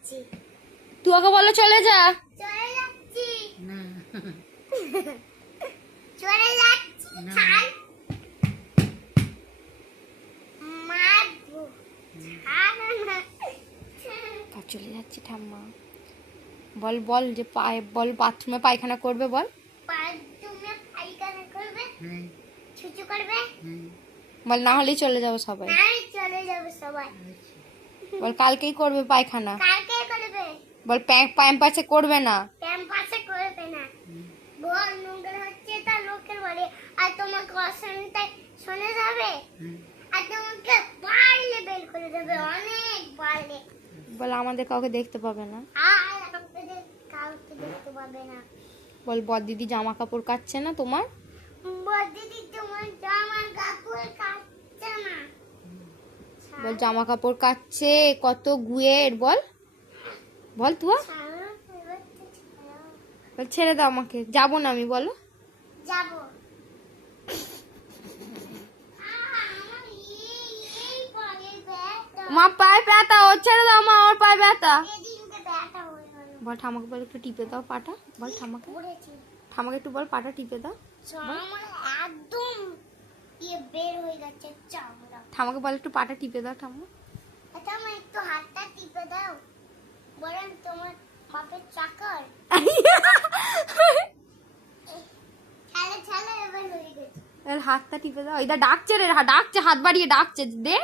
যাচ্ছি। তুই ওকে বলো চলে যা। চলে যাচ্ছি না চলে যাচ্ছি না। ছাড় মারবো ছাড় না চলে যাচ্ছি ঠাম্মা। বল বল যে বল বাথরুমে পায়খানা করবে বল। বাথরুমে পায়খানা করবে হ্যাঁ ছুচু করবে হ্যাঁ বল না হলেই চলে যাবো সবাই। নাই চলে যাবে সবাই। বল কালকেই করবে পায়খানা। কালকে করবে বল প্যাম্পাসে করবে না। ক্যাম্পাসে করবে না। বল নোংরা হচ্ছে তা লোকের বাড়ি আর তোমার কথা শুনে যাবে আর তোমাকে বাড়লে বের করে দেবে অনেক বাড়লে। বল আমাদের কাউকে দেখতে পাবে না। আর আপনাদের কাউকে দেখতে পাবে না। বল বর দিদি জামা কাপড় কাচ্ছে না তোমার। বল দিদি তোমার জামা কাপড় কাচ্ছে না। বল জামা কাপড় কাচ্ছে কত গুয়ের বল। বল তুই ছাড়ো, এবার তো ছাড়ো। বল ছেড়ে দাও আমাকে যাবো না আমি বলো। যাবো আমার এই পায়ে ব্যথা মা পায়ে ব্যথা ও ছেড়ে দাও মা ওর পায়ে ব্যথা। এদিনকে ব্যথা হয়ে গেল বল ঠামাকে বল একটু টিপে দাও পাটা। বল ঠামাকে পড়েছি ঠামাকে একটু বল পাটা টিপে দাও। আমার একদম বের হয়ে যাচ্ছে চামড়া। ঠামাকে বল একটু পাটা টিপে দাও ঠাম্মা। আচ্ছা আমার একটু হাতটা টিপে দাও বলেন তোমার বাপের চাকর ছালে ছালে এবার হয়ে গেছে। এর হাতটা টিপে দাও। এটা ডাকছে রে ডাকছে হাত বাড়িয়ে ডাকছে দে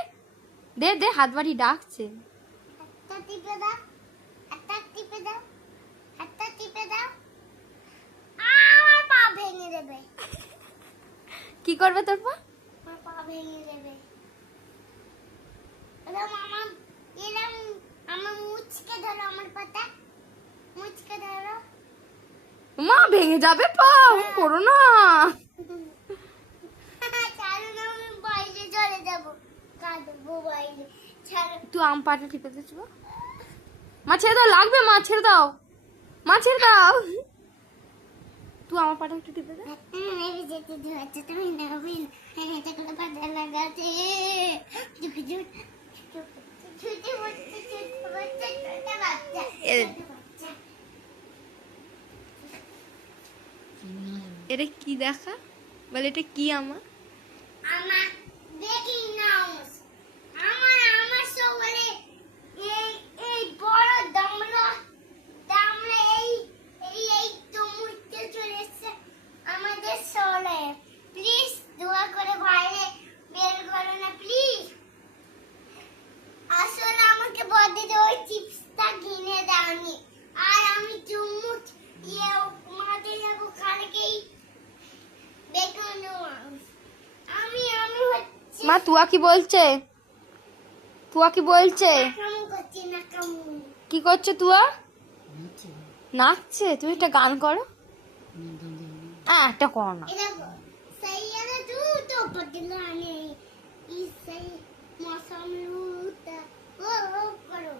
দে দে হাত বাড়িয়ে ডাকছে। হাতটা টিপে দাও হাতটা টিপে দাও হাতটা টিপে দাও আমার পা ভেঙে দেবে কি করবে তোর পা। আমার পা ভেঙে দেবে এরম আমার মুচকে ধরো আমার পাটা মুচকে ধরো মা ভেঙে যাবে পা করো না। ছাড়ো না আমি বাইরে চলে যাবো কাঁদবো বাইরে ছাড়ো তুই আম পাটা টিপে দিচ্ছ মা ছেড়ে দাও লাগবে মা ছেড়ে দাও মা ছেড়ে দাও। তুই আমার পাটা একটু টিপে দে। নেবে যেতে ধরছে তুমি নেবে না এটা করে পাতা লাগাতে ছুটি ছুটি বলছে ছোট বাচ্চা এটা কি দেখা বলে এটা কি আমার। আমার দেখি নাও আমার সবলে এই বড় দামড়া এই এই তো মুড়তে চলে এসেছে আমাদের শহরে প্লিজ দোয়া করে বাইরে বের করো না প্লিজ আসলে আমাকে বডি দিয়ে ওই চিপসটা কিনে দাওনি আর আমি চুমুচ মাঠে যাবো কালকেই বেগুন আমি হচ্ছে মা তুয়া কি বলছে তুয়া কি বলছে কাম করছি না কাম কি করছে তুয়া নিচে নাচছে। তুমি একটা গান করো একটা করো না। এটা सही है ना तू तो बदलाने इस सही मौसम लूटा ओ करो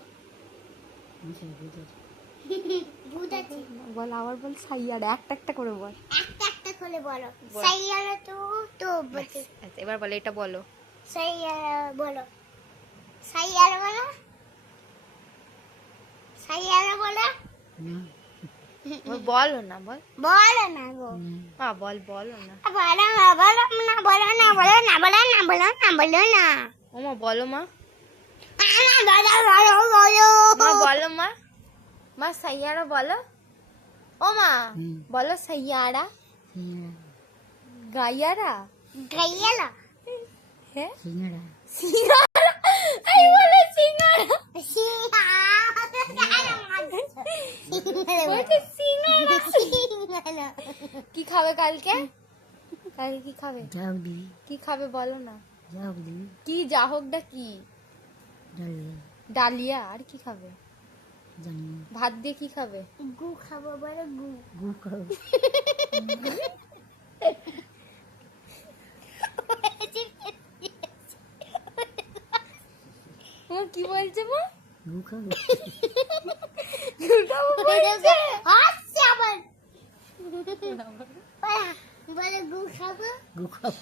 भूत আছে বল আবার বল সাইয়ার একটা একটা করে বল। একটা একটা করে বলো सही है ना तू तो बदल আচ্ছা এবার বলে এটা বলো। सही है बोलो सही है बोलो सही है बोलो বলো না বল बोलो ना गो মা বল বলো না। बोलो ना बोलो ना बोलो ना बोलो ना बोलो ना बोलो ना बोलो ना ও মা বলো মা बोलो बोलो মা বলো মা মা সাইয়ারা বলো ও মা বলো সাইয়ারা গাইয়ারা गई ना হ্যাঁ সিঙ্গাড়া সিঙ্গারা এই বলে সিঙ্গারা বলছে সিঙ্গারা। কি খাবে কালকে কালকে কি খাবে জাউলি কি খাবে বলো না। জাউলি কি যাহকটা কি ডালিয়া ডালিয়া আর কি খাবে জানি ভাত দিয়ে কি খাবে। गु खाबो बड़े गु গু খাও মা কি বলছে মা গু খাও हास्य आবার বলে গু খাবো গু খাও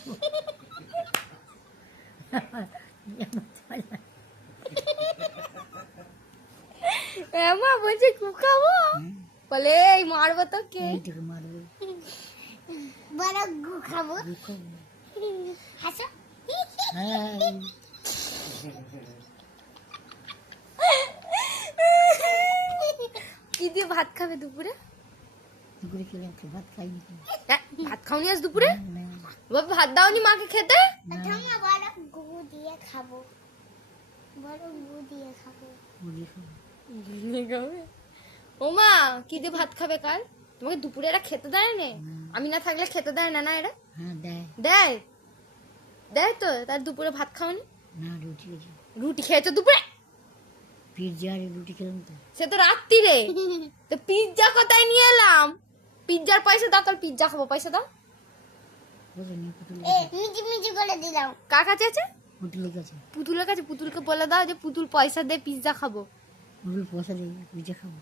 মা বলছে কু খাবো হ্যাঁ বলে এই মারবো তো কে এইটাকে মারবে বড় গু খাবো গু খাবো হাসো হ্যাঁ কি দিয়ে ভাত খাবে দুপুরে দুপুরে খেলে একটা ভাত খাইনি তো। ভাত খাওনি আজ দুপুরে না বাবা ভাত দাওনি মাকে খেতে না ঠাম্মা বড় গু দিয়ে খাবো বড় গু দিয়ে খাবো মুড়ি খাবো ও মা কি দিয়ে ভাত খাবে কাল তোমাকে দুপুরে এরা খেতে দেয় না আমি না থাকলে খেতে দেয় না না এরা হ্যাঁ দেয় দেয় দেয় তো তার দুপুরে ভাত খাওনি না রুটি খেয়েছি রুটি খেয়েছো দুপুরে পিৎজা আর রুটি খেলাম তো সে তো রাত্রিরে তো পিৎজা কোথায় নিয়ে এলাম পিৎজার পয়সা দাও তাহলে পিৎজা খাবো পয়সা দাও বুঝলি না পুতুল এ মিজি মিজি করে দিলাম কার কাছে আছে পুতুলের কাছে পুতুলের কাছে পুতুলকে বলে দাও যে পুতুল পয়সা দে পিৎজা খাবো পুতুল পয়সা দিয়ে পিৎজা খাবো